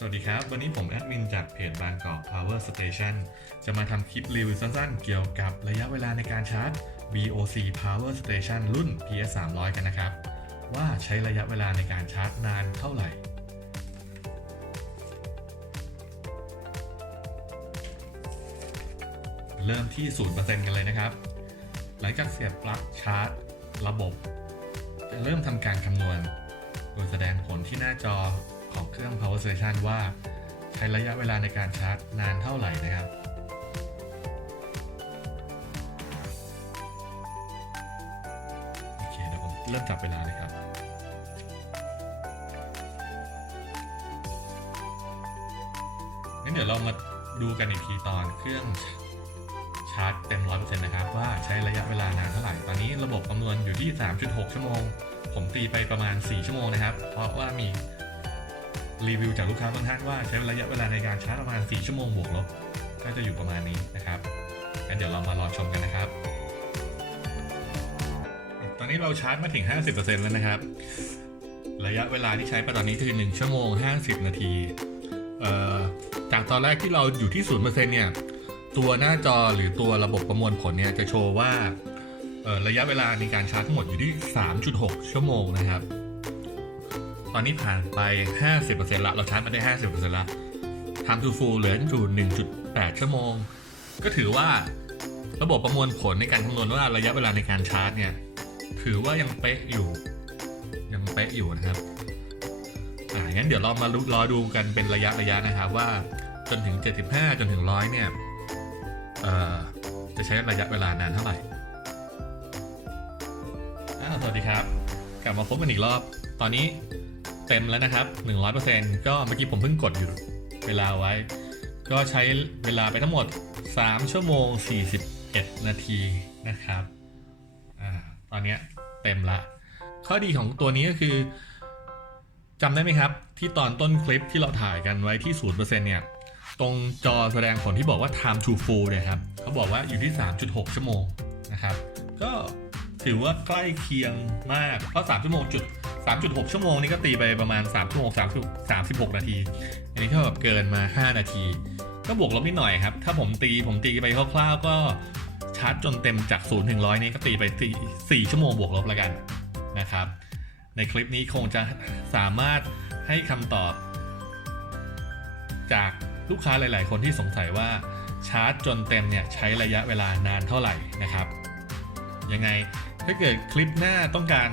สวัสดีครับ วันนี้ผมแอดมินจากเพจบางกอก Power Station จะมาทำคลิปรีวิวสั้นๆ เกี่ยวกับระยะเวลาในการชาร์จ VOC Power Station รุ่น PS 300กันนะครับ ว่าใช้ระยะเวลาในการชาร์จนานเท่าไหร่ เริ่มที่ 0%กันเลยนะครับ หลังจากเสียบปลั๊กชาร์จ ระบบ จะเริ่มทำการคำนวณ โดยแสดงผลที่หน้าจอ เครื่อง power station ว่าใช้ระยะเวลาในการชาร์จนานเท่าไหร่นะครับ โอเคเดี๋ยวผมเริ่มจับเวลาเลยครับงั้นเดี๋ยวเรามาดูกันอีกทีตอนเครื่องชาร์จเต็ม 100%นะครับ ว่าใช้ระยะเวลานานเท่าไหร่ ตอนนี้ระบบคำนวณอยู่ที่ 3.6 ชั่วโมง ผมตีไปประมาณ 4 ชั่วโมงนะครับ เพราะว่ามี รีวิวจากลูกค้าบางท่านว่าใช้ระยะเวลาในการชาร์จประมาณ 4 ชั่วโมงบวกลบ ก็จะอยู่ประมาณนี้นะครับงั้นเดี๋ยวเรามารอชมกันนะครับ ตอนนี้เราชาร์จมาถึง 50%แล้วนะครับ ระยะเวลาที่ใช้ไปตอนนี้คือ 1 ชั่วโมง 50 นาทีจากตอนแรกที่เราอยู่ที่ 0%เนี่ย ตัวหน้าจอหรือตัวระบบประมวลผลเนี่ยจะโชว์ว่าระยะเวลาในการชาร์จทั้งหมดอยู่ที่ 3.6 ชั่วโมงนะครับ อนนี้ผ่านไป 50%ละเราชาร์จมาได้ 50%ละ time to full เหลืออยู่1.8 ชั่วโมง ก็ถือว่าระบบประมวลผลในการคำนวณว่าระยะเวลาในการชาร์จเนี่ย ถือว่ายังเป๊ะอยู่ ยังเป๊ะอยู่นะครับ อ่า งั้นเดี๋ยวเรามารอดูกันเป็นระยะระยะนะครับว่าจนถึง 75 จนถึง 100 เนี่ย เอ่อ จะใช้ระยะเวลานานเท่าไหร่ อ้าว สวัสดีครับ กลับมาพบกันอีกรอบ ตอนนี้ เต็มแล้วนะครับ 100%ก็เมื่อกี้ผมเพิ่งกดอยู่เวลาไว้ ก็ใช้เวลาไปทั้งหมด 3 ชั่วโมง 41 นาทีนะครับอ่าตอนนี้เต็มละ ข้อดีของตัวนี้ก็คือจำได้ไหมครับ ที่ตอนต้นคลิปที่เราถ่ายกันไว้ที่ 0%เนี่ยตรงจอแสดงผลที่บอกว่า time to full เนี่ยครับ เขาบอกว่าอยู่ที่ 3.6 ชั่วโมงนะครับ ก็ ถือว่าใกล้เคียงมาก เพราะ 3 ชั่วโมงจุด 3.6 ชั่วโมงนี่ก็ตีไปประมาณ 3 ชั่วโมง3 36 นาที อันนี้เท่ากับเกินมา 5 นาที ก็บวกลบนิดหน่อยครับ ถ้าผมตีผมตีไปคร่าวๆก็ชาร์จจนเต็มจาก0ถึง100 นี่ก็ตีไป4 4ชั่วโมงบวกลบแล้วกันนะครับ ในคลิปนี้คงจะสามารถให้คำตอบ จากลูกค้าหลาย ๆ คนที่สงสัยว่าชาร์จจนเต็มเนี่ยใช้ระยะเวลานานเท่าไหร่นะครับ ยังไง ถ้าเกิดคลิปหน้าต้องการ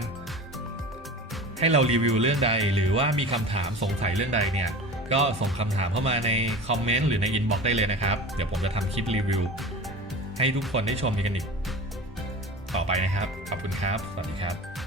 ให้เรารีวิวเรื่องใด หรือว่ามีคำถามสงสัยเรื่องใดเนี่ย ก็ส่งคำถามเข้ามาในคอมเมนต์หรือในอินบ็อกซ์ได้เลยนะครับ เดี๋ยวผมจะทำคลิปรีวิว ให้ทุกคนได้ชมกันอีก ต่อไปนะครับ ขอบคุณครับ สวัสดีครับ